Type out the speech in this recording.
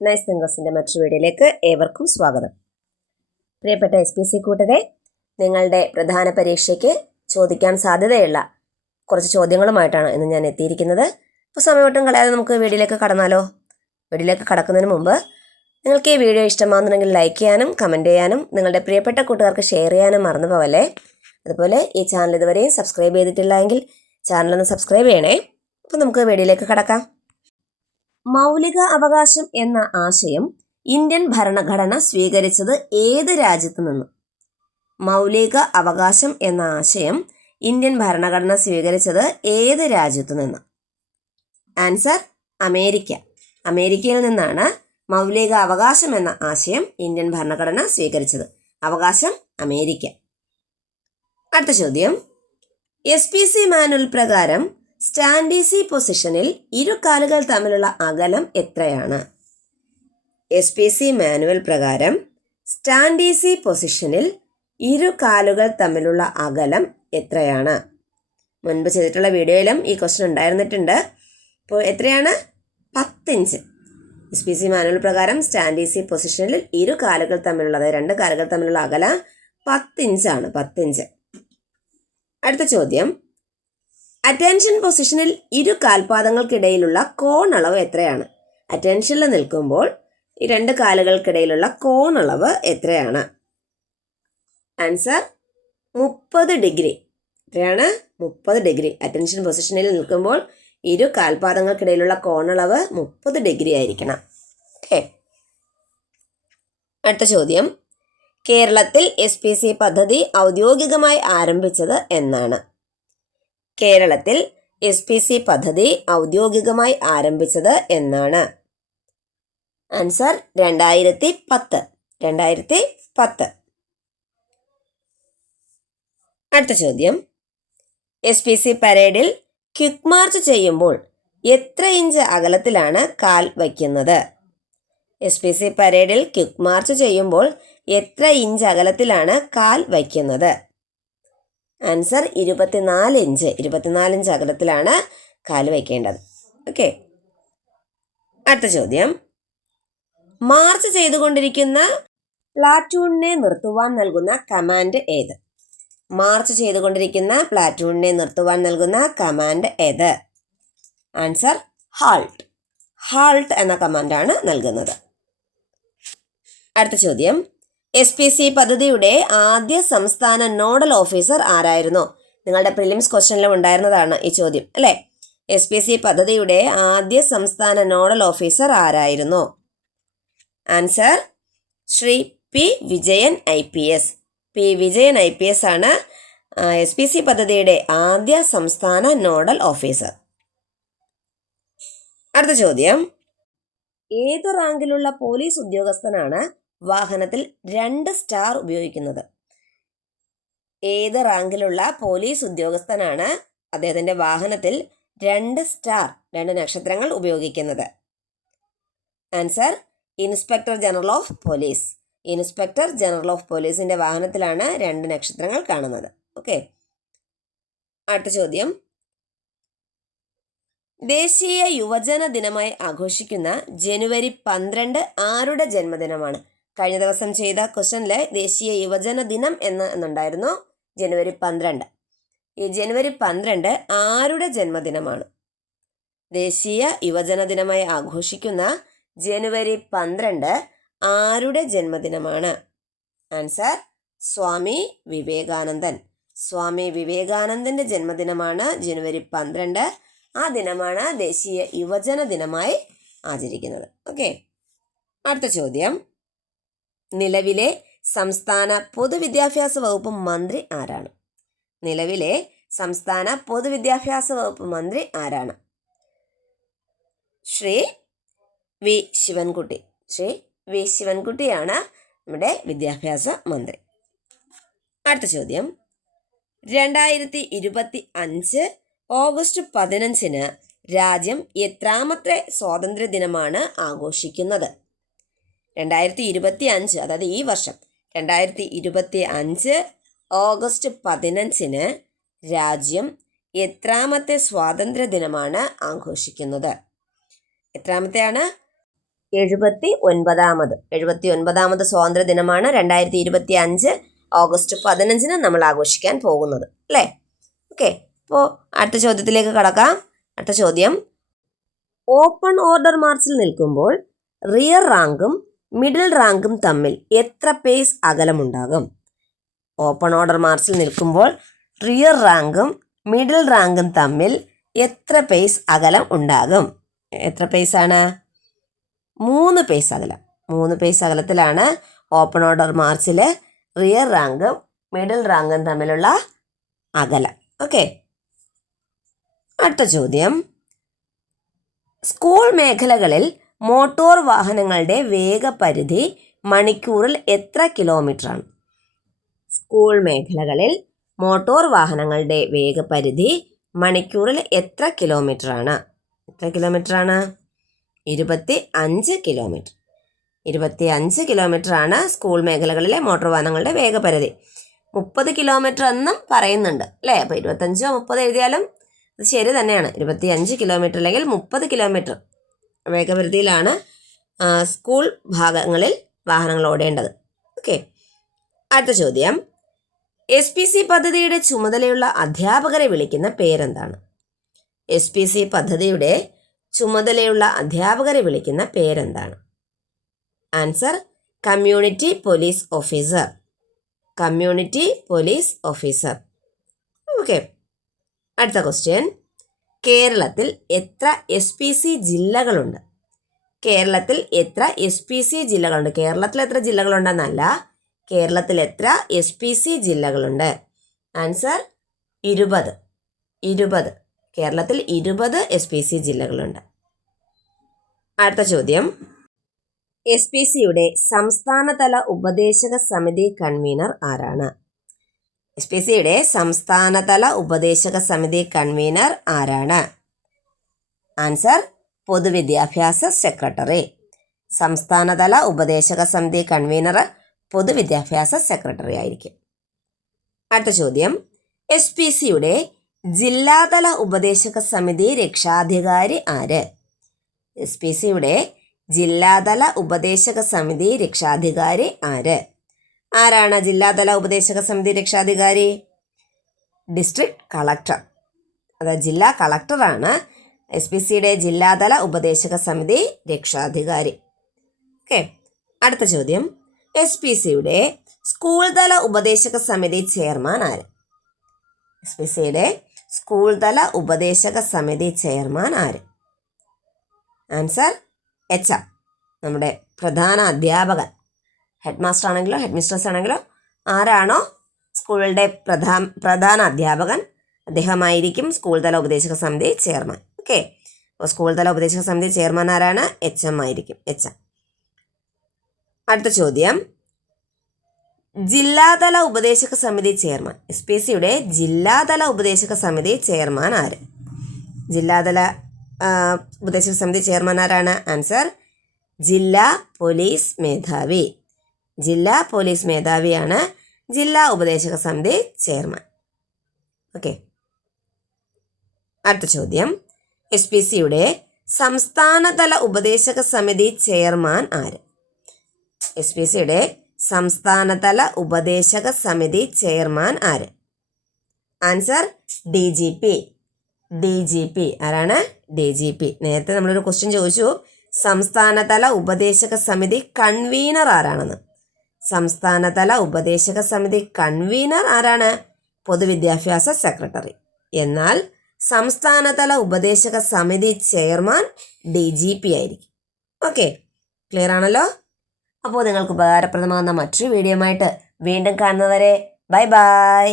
Nice തിങ്കേഴ്സിന്റെ മറ്റൊരു വീഡിയോയിലേക്ക് ഏവർക്കും സ്വാഗതം. പ്രിയപ്പെട്ട എസ് പി സി കൂട്ടരെ നിങ്ങളുടെ പ്രധാന പരീക്ഷയ്ക്ക് ചോദിക്കാൻ സാധ്യതയുള്ള കുറച്ച് ചോദ്യങ്ങളുമായിട്ടാണ് ഇന്ന് ഞാൻ എത്തിയിരിക്കുന്നത്. അപ്പോൾ സമയമൊട്ടും കളയാതെ നമുക്ക് വീഡിയോയിലേക്ക് കടന്നാലോ? വീഡിയോയിലേക്ക് കടക്കുന്നതിന് മുമ്പ് നിങ്ങൾക്ക് ഈ വീഡിയോ ഇഷ്ടമാകുന്നുണ്ടെങ്കിൽ ലൈക്ക് ചെയ്യാനും കമന്റ് ചെയ്യാനും നിങ്ങളുടെ പ്രിയപ്പെട്ട കൂട്ടുകാർക്ക് ഷെയർ ചെയ്യാനും മറന്നു പോവല്ലേ അതുപോലെ ഈ ചാനൽ ഇതുവരെയും സബ്സ്ക്രൈബ് ചെയ്തിട്ടില്ല എങ്കിൽ ചാനലൊന്ന് സബ്സ്ക്രൈബ് ചെയ്യണേ. അപ്പോൾ നമുക്ക് വീഡിയോയിലേക്ക് കടക്കാം. മൗലിക അവകാശം എന്ന ആശയം ഇന്ത്യൻ ഭരണഘടന സ്വീകരിച്ചത് ഏത് രാജ്യത്തു നിന്നും? മൗലിക അവകാശം എന്ന ആശയം ഇന്ത്യൻ ഭരണഘടന സ്വീകരിച്ചത് ഏത് രാജ്യത്തു നിന്ന്? Answer America. അമേരിക്കയിൽ നിന്നാണ് മൗലിക അവകാശം എന്ന ആശയം ഇന്ത്യൻ ഭരണഘടന സ്വീകരിച്ചത്. അവകാശം അമേരിക്ക. അടുത്ത ചോദ്യം. എസ് പി സി മാനുവൽ പ്രകാരം സ്റ്റാൻഡീസി പൊസിഷനിൽ ഇരു കാലുകൾ തമ്മിലുള്ള അകലം എത്രയാണ്? എസ് പി സി മാനുവൽ പ്രകാരം സ്റ്റാൻഡീസി പൊസിഷനിൽ ഇരു കാലുകൾ തമ്മിലുള്ള അകലം എത്രയാണ്? മുൻപ് ചെയ്തിട്ടുള്ള വീഡിയോയിലും ഈ ക്വസ്റ്റ്യൻ ഉണ്ടായിരുന്നിട്ടുണ്ട്. അപ്പോൾ എത്രയാണ്? പത്തിഞ്ച് എസ് പി സി മാനുവൽ പ്രകാരം സ്റ്റാൻഡീസി പൊസിഷനിൽ ഇരു കാലുകൾ തമ്മിലുള്ള അതായത് രണ്ട് കാലുകൾ തമ്മിലുള്ള അകലം പത്തിഞ്ചാണ് പത്തിഞ്ച് അടുത്ത ചോദ്യം. അറ്റൻഷൻ പൊസിഷനിൽ ഇരു കാൽപാദങ്ങൾക്കിടയിലുള്ള കോൺ അളവ് എത്രയാണ്? അറ്റൻഷനിൽ നിൽക്കുമ്പോൾ ഈ രണ്ട് കാലുകൾക്കിടയിലുള്ള കോൺ അളവ് എത്രയാണ്? ആൻസർ മുപ്പത് ഡിഗ്രി. എത്രയാണ്? മുപ്പത് ഡിഗ്രി. അറ്റൻഷൻ പൊസിഷനിൽ നിൽക്കുമ്പോൾ ഇരു കാൽപാദങ്ങൾക്കിടയിലുള്ള കോണളവ് മുപ്പത് ഡിഗ്രി ആയിരിക്കണം. ഓക്കെ അടുത്ത ചോദ്യം. കേരളത്തിൽ എസ് പി സി പദ്ധതി ഔദ്യോഗികമായി ആരംഭിച്ചത് എന്നാണ്. കേരളത്തിൽ എസ് പി സി പദ്ധതി ഔദ്യോഗികമായി ആരംഭിച്ചത് എന്നാണ്. ആൻസർ രണ്ടായിരത്തി പത്ത് രണ്ടായിരത്തി പത്ത് അടുത്ത ചോദ്യം. എസ് പി സി പരേഡിൽ ക്വിക്ക് മാർച്ച് ചെയ്യുമ്പോൾ എത്ര ഇഞ്ച് അകലത്തിലാണ് കാൽ വയ്ക്കുന്നത്? എസ് പി സി പരേഡിൽ ക്വിക്ക് മാർച്ച് ചെയ്യുമ്പോൾ എത്ര ഇഞ്ച് അകലത്തിലാണ് കാൽ വയ്ക്കുന്നത്? ആൻസർ ഇരുപത്തിനാല് ഇഞ്ച്. ഇരുപത്തിനാല് ഇഞ്ച് അകലത്തിലാണ് കാൽ വയ്ക്കേണ്ടത്. ഓക്കെ അടുത്ത ചോദ്യം. മാർച്ച് ചെയ്തുകൊണ്ടിരിക്കുന്ന പ്ലാറ്റൂണിനെ നിർത്തുവാൻ നൽകുന്ന കമാൻഡ് ഏത്? മാർച്ച് ചെയ്തുകൊണ്ടിരിക്കുന്ന പ്ലാറ്റൂണിനെ നിർത്തുവാൻ നൽകുന്ന കമാൻഡ് ഏത്? ആൻസർ ഹാൾട്ട് ഹാൾട്ട് എന്ന കമാൻഡാണ് നൽകുന്നത്. അടുത്ത ചോദ്യം. എസ് പി സി പദ്ധതിയുടെ ആദ്യ സംസ്ഥാന നോഡൽ ഓഫീസർ ആരായിരുന്നു? നിങ്ങളുടെ പ്രിലിംസ് ക്വസ്റ്റനിലും ഉണ്ടായിരുന്നതാണ് ഈ ചോദ്യം അല്ലേ? എസ് പി സി പദ്ധതിയുടെ ആദ്യ സംസ്ഥാന നോഡൽ ഓഫീസർ ആരായിരുന്നു? Answer Shri P Vijayan I P S. P Vijayan I P S ആണ് എസ് പി സി പദ്ധതിയുടെ ആദ്യ സംസ്ഥാന നോഡൽ ഓഫീസർ. അടുത്ത ചോദ്യം. ഏത് റാങ്കിലുള്ള പോലീസ് ഉദ്യോഗസ്ഥനാണ് വാഹനത്തിൽ രണ്ട് സ്റ്റാർ ഉപയോഗിക്കുന്നത്. ഏത് റാങ്കിലുള്ള പോലീസ് ഉദ്യോഗസ്ഥനാണ് അദ്ദേഹത്തിന്റെ വാഹനത്തിൽ രണ്ട് സ്റ്റാർ രണ്ട് നക്ഷത്രങ്ങൾ ഉപയോഗിക്കുന്നത്? Answer inspector general of police. Inspector general of പോലീസിന്റെ വാഹനത്തിലാണ് രണ്ട് നക്ഷത്രങ്ങൾ കാണുന്നത്. ഓക്കെ. അടുത്ത ചോദ്യം. ദേശീയ യുവജന ദിനമായി ആഘോഷിക്കുന്ന ജനുവരി പന്ത്രണ്ട് ആരുടെ ജന്മദിനമാണ്? കഴിഞ്ഞ ദിവസം ചെയ്ത ക്വസ്റ്റനിൽ ദേശീയ യുവജന ദിനം എന്ന് എന്നുണ്ടായിരുന്നു. ജനുവരി പന്ത്രണ്ട്. ഈ ജനുവരി പന്ത്രണ്ട് ആരുടെ ജന്മദിനമാണ്? ദേശീയ യുവജന ദിനമായി ആഘോഷിക്കുന്ന ജനുവരി പന്ത്രണ്ട് ആരുടെ ജന്മദിനമാണ്? ആൻസർ സ്വാമി വിവേകാനന്ദൻ. സ്വാമി വിവേകാനന്ദന്റെ ജന്മദിനമാണ് ജനുവരി പന്ത്രണ്ട്. ആ ദിനമാണ് ദേശീയ യുവജന ദിനമായി ആചരിക്കുന്നത്. ഓക്കെ. അടുത്ത ചോദ്യം. നിലവിലെ സംസ്ഥാന പൊതുവിദ്യാഭ്യാസ വകുപ്പ് മന്ത്രി ആരാണ്? നിലവിലെ സംസ്ഥാന പൊതുവിദ്യാഭ്യാസ വകുപ്പ് മന്ത്രി ആരാണ്? ശ്രീ വി ശിവൻകുട്ടി. ശ്രീ വി ശിവൻകുട്ടിയാണ് നമ്മുടെ വിദ്യാഭ്യാസ മന്ത്രി. അടുത്ത ചോദ്യം. രണ്ടായിരത്തി ഇരുപത്തി അഞ്ച് ഓഗസ്റ്റ് പതിനഞ്ചിന് രാജ്യം എത്രാമത്തെ സ്വാതന്ത്ര്യ ദിനമാണ് ആഘോഷിക്കുന്നത്? രണ്ടായിരത്തി ഇരുപത്തി അഞ്ച് അതായത് ഈ വർഷം രണ്ടായിരത്തി ഇരുപത്തി അഞ്ച് ഓഗസ്റ്റ് പതിനഞ്ചിന് രാജ്യം എത്രാമത്തെ സ്വാതന്ത്ര്യ ദിനമാണ് ആഘോഷിക്കുന്നത്? എത്രാമത്തെയാണ്? എഴുപത്തി ഒൻപതാമത് എഴുപത്തി ഒൻപതാമത് സ്വാതന്ത്ര്യ ദിനമാണ് രണ്ടായിരത്തി ഇരുപത്തി അഞ്ച് ഓഗസ്റ്റ് പതിനഞ്ചിന് നമ്മൾ ആഘോഷിക്കാൻ പോകുന്നത് അല്ലേ? ഓക്കെ അപ്പോൾ അടുത്ത ചോദ്യത്തിലേക്ക് കടക്കാം. അടുത്ത ചോദ്യം. ഓപ്പൺ ഓർഡർ മാർച്ചിൽ നിൽക്കുമ്പോൾ റിയർ റാങ്കും മിഡിൽ റാങ്കും തമ്മിൽ എത്ര പേസ് അകലമുണ്ടാകും? ഓപ്പൺ ഓർഡർ മാർച്ചിൽ നിൽക്കുമ്പോൾ റിയർ റാങ്കും മിഡിൽ റാങ്കും തമ്മിൽ എത്ര പേസ് അകലം ഉണ്ടാകും? എത്ര പേസ് ആണ്? മൂന്ന് പേസ് അകലം. മൂന്ന് പേസ് അകലത്തിലാണ് ഓപ്പൺ ഓർഡർ മാർച്ചിൽ റിയർ റാങ്കും മിഡിൽ റാങ്കും തമ്മിലുള്ള അകലം. ഓക്കെ അടുത്ത ചോദ്യം. സ്കൂൾ മേഖലകളിൽ മോട്ടോർ വാഹനങ്ങളുടെ വേഗപരിധി മണിക്കൂറിൽ എത്ര കിലോമീറ്റർ ആണ് സ്കൂൾ മേഖലകളിൽ മോട്ടോർ വാഹനങ്ങളുടെ വേഗപരിധി മണിക്കൂറിൽ എത്ര കിലോമീറ്റർ ആണ് എത്ര കിലോമീറ്ററാണ്? ഇരുപത്തി അഞ്ച് കിലോമീറ്റർ. ഇരുപത്തി അഞ്ച് കിലോമീറ്ററാണ് സ്കൂൾ മേഖലകളിലെ മോട്ടോർ വാഹനങ്ങളുടെ വേഗപരിധി. മുപ്പത് കിലോമീറ്റർ എന്നും പറയുന്നുണ്ട് അല്ലേ? അപ്പോൾ ഇരുപത്തഞ്ചോ മുപ്പത് എഴുതിയാലും അത് ശരി തന്നെയാണ്. ഇരുപത്തി അഞ്ച് കിലോമീറ്റർ അല്ലെങ്കിൽ മുപ്പത് കിലോമീറ്റർ. വേഗപരിധിയിലാണ് സ്കൂൾ ഭാഗങ്ങളിൽ വാഹനങ്ങൾ ഓടേണ്ടത്. ഓക്കെ. അടുത്ത ചോദ്യം. എസ് പി സി പദ്ധതിയുടെ ചുമതലയുള്ള അധ്യാപകരെ വിളിക്കുന്ന പേരെന്താണ്? എസ് പി സി പദ്ധതിയുടെ ചുമതലയുള്ള അധ്യാപകരെ വിളിക്കുന്ന പേരെന്താണ്? Answer community police officer. Community police officer. Okay. അടുത്ത ക്വസ്റ്റ്യൻ. കേരളത്തിൽ എത്ര എസ് പി സി ജില്ലകളുണ്ട്? കേരളത്തിൽ എത്ര എസ് പി സി ജില്ലകളുണ്ട്? കേരളത്തിൽ എത്ര ജില്ലകളുണ്ടെന്നല്ല കേരളത്തിൽ എത്ര എസ് പി സി ജില്ലകളുണ്ട്? ആൻസർ ഇരുപത്. ഇരുപത്. കേരളത്തിൽ ഇരുപത് എസ് പി സി ജില്ലകളുണ്ട്. അടുത്ത ചോദ്യം. എസ് പി സിയുടെ സംസ്ഥാനതല ഉപദേശക സമിതി കൺവീനർ ആരാണ്? എസ് പി സിയുടെ സംസ്ഥാനതല ഉപദേശക സമിതി കൺവീനർ ആരാണ്? ആൻസർ പൊതുവിദ്യാഭ്യാസ സെക്രട്ടറി. സംസ്ഥാനതല ഉപദേശക സമിതി കൺവീനർ പൊതുവിദ്യാഭ്യാസ സെക്രട്ടറി ആയിരിക്കും. അടുത്ത ചോദ്യം. എസ് പി സിയുടെ ജില്ലാതല ഉപദേശക സമിതി രക്ഷാധികാരി ആര്? എസ് പി സിയുടെ ജില്ലാതല ഉപദേശക സമിതി രക്ഷാധികാരി ആര്? ആരാണ് ജില്ലാതല ഉപദേശക സമിതി രക്ഷാധികാരി? ഡിസ്ട്രിക്ട് കളക്ടർ അതായത് ജില്ലാ കളക്ടറാണ് എസ് പി സിയുടെ ജില്ലാതല ഉപദേശക സമിതി രക്ഷാധികാരി. ഓക്കെ അടുത്ത ചോദ്യം. എസ് പി സിയുടെ സ്കൂൾ തല ഉപദേശക സമിതി ചെയർമാൻ ആര്? എസ് പി സിയുടെ സ്കൂൾ തല ഉപദേശക സമിതി ചെയർമാൻ ആര്? ആൻസർ എച്ച് നമ്മുടെ പ്രധാന അധ്യാപകൻ. ഹെഡ് മാസ്റ്റർ ആണെങ്കിലോ ഹെഡ് മിസ്ട്രസ് ആണെങ്കിലോ ആരാണോ സ്കൂളുടെ പ്രധാന പ്രധാന അധ്യാപകൻ അദ്ദേഹമായിരിക്കും സ്കൂൾ തല ഉപദേശക സമിതി ചെയർമാൻ ഓക്കെ അപ്പോൾ സ്കൂൾ തല ഉപദേശക സമിതി ചെയർമാൻ ആരാണ്? എച്ച് എം ആയിരിക്കും. എച്ച് എം അടുത്ത ചോദ്യം. ജില്ലാതല ഉപദേശക സമിതി ചെയർമാൻ എസ് പി സിയുടെ ജില്ലാതല ഉപദേശക സമിതി ചെയർമാൻ ആര്? ജില്ലാതല ഉപദേശക സമിതി ചെയർമാൻ ആരാണ്? ആൻസർ ജില്ലാ പോലീസ് മേധാവി. ജില്ലാ പോലീസ് മേധാവിയാണ് ജില്ലാ ഉപദേശക സമിതി ചെയർമാൻ. ഓക്കെ. അടുത്ത ചോദ്യം. എസ് പി സിയുടെ സംസ്ഥാനതല ഉപദേശക സമിതി ചെയർമാൻ ആര്? എസ് പി സിയുടെ സംസ്ഥാനതല ഉപദേശക സമിതി ചെയർമാൻ ആര്? Answer D G P. D G P. ആരാണ്? D G P. നേരത്തെ നമ്മളൊരു ക്വസ്റ്റ്യൻ ചോദിച്ചു. സംസ്ഥാനതല ഉപദേശക സമിതി കൺവീനർ ആരാണെന്ന്. സംസ്ഥാനതല ഉപദേശക സമിതി കൺവീനർ ആരാണ്? പൊതുവിദ്യാഭ്യാസ സെക്രട്ടറി. എന്നാൽ സംസ്ഥാനതല ഉപദേശക സമിതി ചെയർമാൻ ഡി ജി പി ആയിരിക്കും. ഓക്കെ ക്ലിയർ ആണല്ലോ? അപ്പോൾ നിങ്ങൾക്ക് ഉപകാരപ്രദമാകുന്ന മറ്റൊരു വീഡിയോ ആയിട്ട് വീണ്ടും കാണുന്നവരെ ബൈ ബൈ.